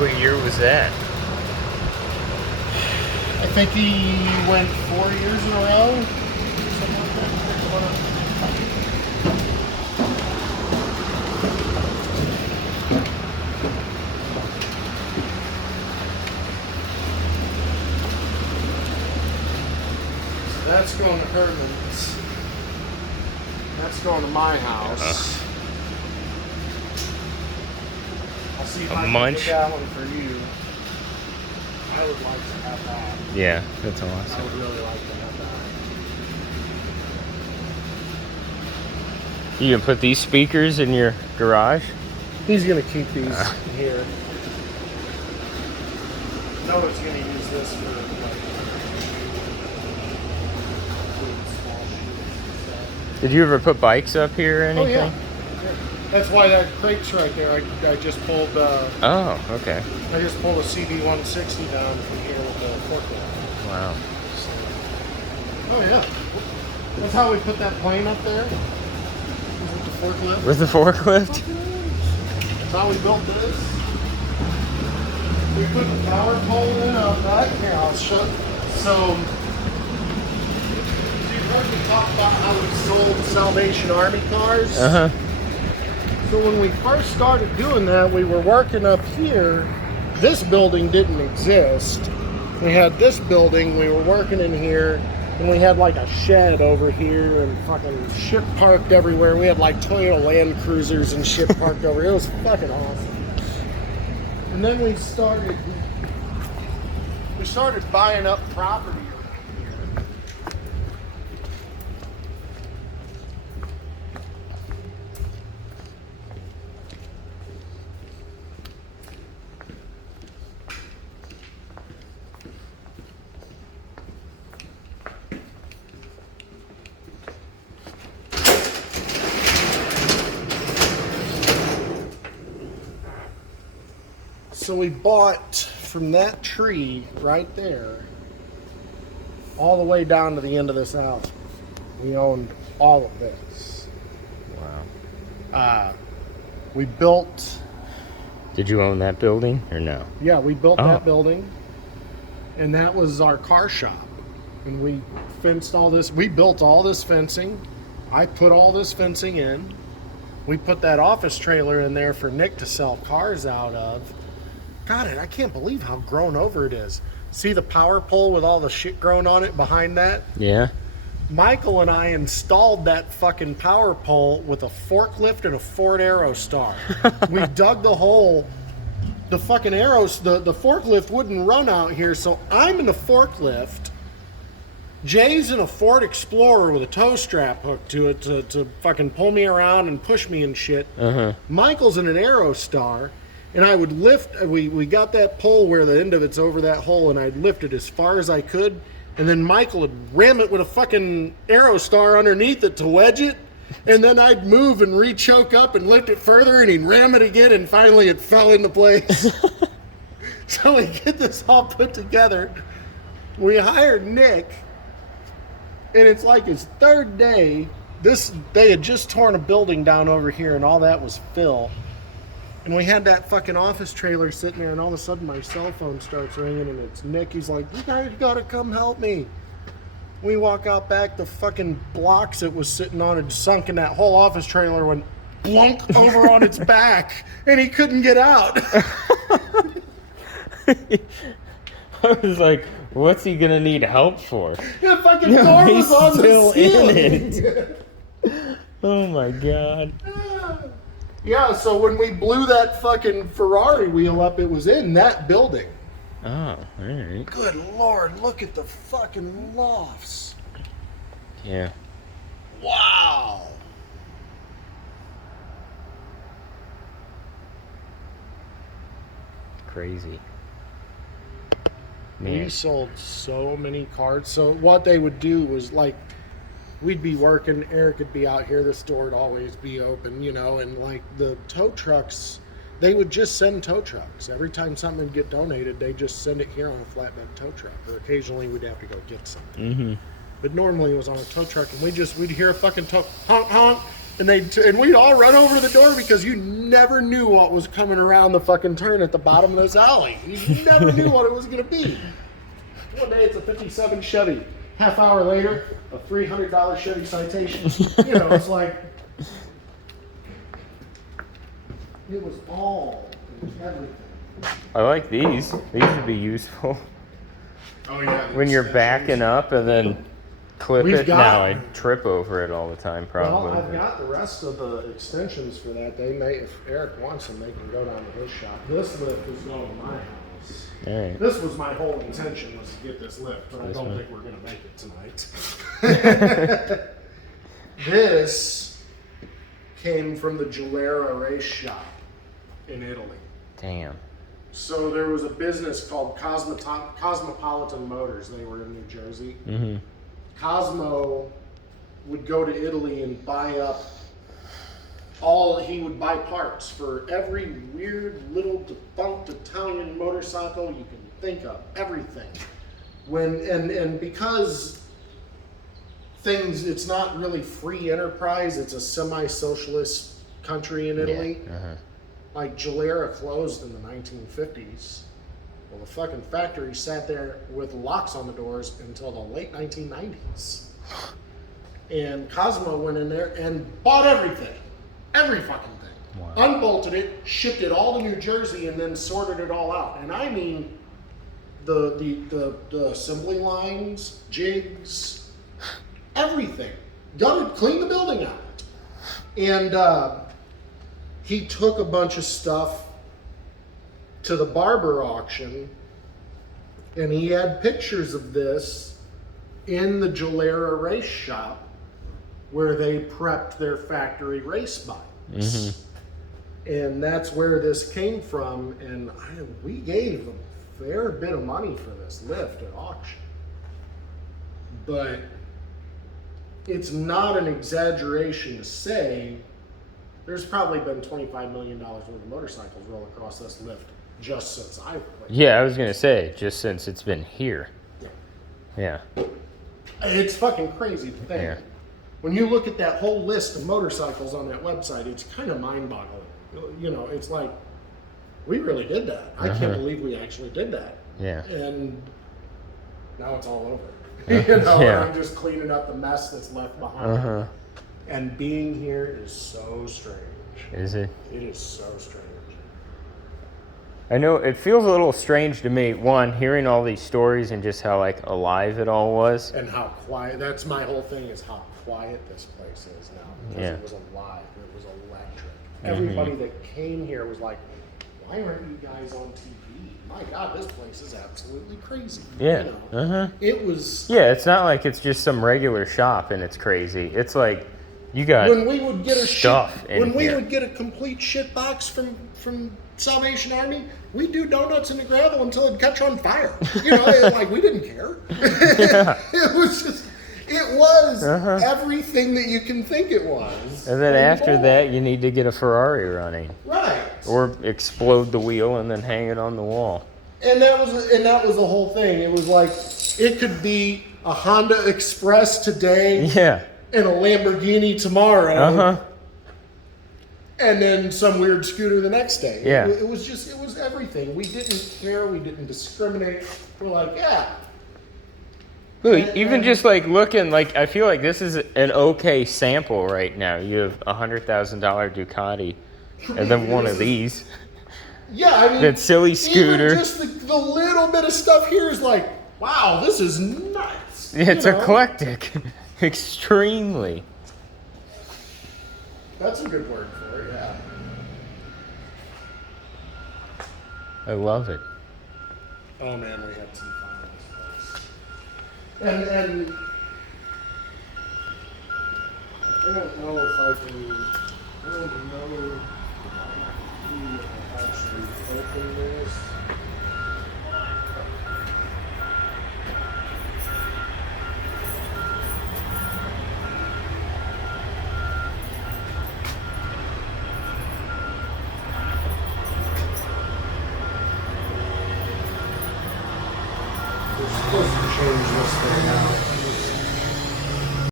What year was that? I think he went 4 years in a row. Something like that. So that's going to Herman's. That's going to my house. I'll see if I can munch? get that one for you. I would like to have that. Yeah, that's I awesome. would really like to have that. You can put these speakers in your garage? He's gonna keep these here. Noah's gonna use this for like small shit. Did you ever put bikes up here or anything? Oh yeah. That's why that crate's right there. I just pulled. Oh, okay. I just pulled a CB160 down from here with the forklift. Wow. So, oh yeah. That's how we put that plane up there. With the forklift. With the forklift? That's how we built this. We put the power pole in out back. Here, I'll show. So, you've heard me talk about how we sold Salvation Army cars. Uh-huh. So when we first started doing that, we were working up here. This building didn't exist. We had this building, we were working in here, and we had like a shed over here and fucking shit parked everywhere. We had like Toyota Land Cruisers and shit parked over here. It was fucking awesome. And then we started buying up property around here. So we bought from that tree right there all the way down to the end of this alley. We owned all of this. Wow. We built, Did you own that building or no? yeah, we built Oh. that building, and that was our car shop. And we fenced all this. We built all this fencing. I put all this fencing in. We put that office trailer in there for Nick to sell cars out of. God, I can't believe how grown over it is. See the power pole with all the shit grown on it behind that? Yeah. Michael and I installed that fucking power pole with a forklift and a Ford Aerostar. We dug the hole. The fucking the forklift wouldn't run out here, so I'm in the forklift. Jay's in a Ford Explorer with a tow strap hooked to it to fucking pull me around and push me and shit. Uh-huh. Michael's in an Aerostar. And I would lift, we got that pole where the end of it's over that hole, and I'd lift it as far as I could, and then Michael would ram it with a fucking Aerostar underneath it to wedge it, and then I'd move and re-choke up and lift it further, and he'd ram it again, and finally it fell into place. So we get this all put together. We hired Nick, and it's like his third day. They had just torn a building down over here, and all that was fill. And we had that fucking office trailer sitting there, and all of a sudden my cell phone starts ringing, and it's Nick. He's like, "You guys gotta come help me." We walk out back, the fucking blocks it was sitting on had sunk, and that whole office trailer went blunk over on its back, and he couldn't get out. I was like, what's he gonna need help for? The fucking door he's was on still the in ceiling. Oh my god. Yeah, so when we blew that fucking Ferrari wheel up, it was in that building. Oh, alright. Good Lord, look at the fucking lofts. Yeah. Wow. Crazy. We Man. sold so many cars. So what they would do was like, we'd be working, Eric would be out here, the store would always be open, you know, and like the tow trucks, they would just send tow trucks. Every time something would get donated, they just send it here on a flatbed tow truck, or occasionally we'd have to go get something. Mm-hmm. But normally it was on a tow truck, and we'd hear a fucking tow, honk, honk, And we'd all run over to the door because you never knew what was coming around the fucking turn at the bottom of this alley. You never knew what it was going to be. One day it's a 57 Chevy. Half hour later, a $300 Chevy Citation. You know, it's like, it was all everything. I like these. These would be useful. Oh yeah. When you're backing up and then clip We've it. got- Now I trip over it all the time, probably. Well, I've got the rest of the extensions for that. They may, if Eric wants them, they can go down to his shop. This lift is going to my house. All right. This was my whole intention, was to get this lift, but I don't think we're going to make it tonight. This came from the Gilera race shop in Italy. Damn. So there was a business called Cosmopolitan Motors. They were in New Jersey. Mm-hmm. Cosmo would go to Italy and buy up he would buy parts for every weird little defunct Italian motorcycle you can think of, everything. And because it's not really free enterprise, it's a semi-socialist country in Italy. Yeah. Uh-huh. Like Gilera closed in the 1950s. Well, the fucking factory sat there with locks on the doors until the late 1990s. And Cosmo went in there and bought everything. Every fucking thing. Wow. Unbolted it, shipped it all to New Jersey, and then sorted it all out. And I mean the assembly lines, jigs, everything. Gutted, cleaned the building out. And he took a bunch of stuff to the barber auction, and he had pictures of this in the Gilera race shop where they prepped their factory race bikes. Mm-hmm. And that's where this came from, and we gave a fair bit of money for this lift at auction. But it's not an exaggeration to say there's probably been $25 million worth of motorcycles roll across this lift just since I've played. Yeah, I was gonna say, just since it's been here. Yeah. It's fucking crazy to think. Yeah. When you look at that whole list of motorcycles on that website, it's kind of mind-boggling. You know, it's like, we really did that. I can't believe we actually did that. Yeah. And now it's all over. You know, Yeah. and I'm just cleaning up the mess that's left behind. Uh-huh. And being here is so strange. Is it? It is so strange. I know it feels a little strange to me, one, hearing all these stories and just how like alive it all was. And how quiet, that's my whole thing, is how quiet this place is now. Because Yeah. it was alive, it was electric. Everybody that came here was like, why aren't you guys on TV? My God, this place is absolutely crazy. Yeah. You know? Uh-huh. It was... Yeah, it's not like it's just some regular shop and it's crazy. It's like you got When we would get a stuff in when we here. would get a complete shit box from Salvation Army, we'd do donuts in the gravel until it'd catch on fire. You know, like we didn't care. It was just, it was everything that you can think it was. And then after more. that, you need to get a Ferrari running, Right. or explode the wheel and then hang it on the wall. And that was the whole thing. It was like it could be a Honda Express today Yeah. and a Lamborghini tomorrow. Uh huh. And then some weird scooter the next day. Yeah. It was everything. We didn't care. We didn't discriminate. We're like, yeah. Even just like looking, like I feel like this is an okay sample right now. You have $100,000 Ducati, and then one of these. Yeah, I mean. That silly scooter. Even just the little bit of stuff here is like, wow, this is nuts. It's You know? eclectic, extremely. That's a good word for it, yeah. I love it. Oh man, we had some fun with this place. And I don't know if I can. I don't know if I actually open this. We're supposed to change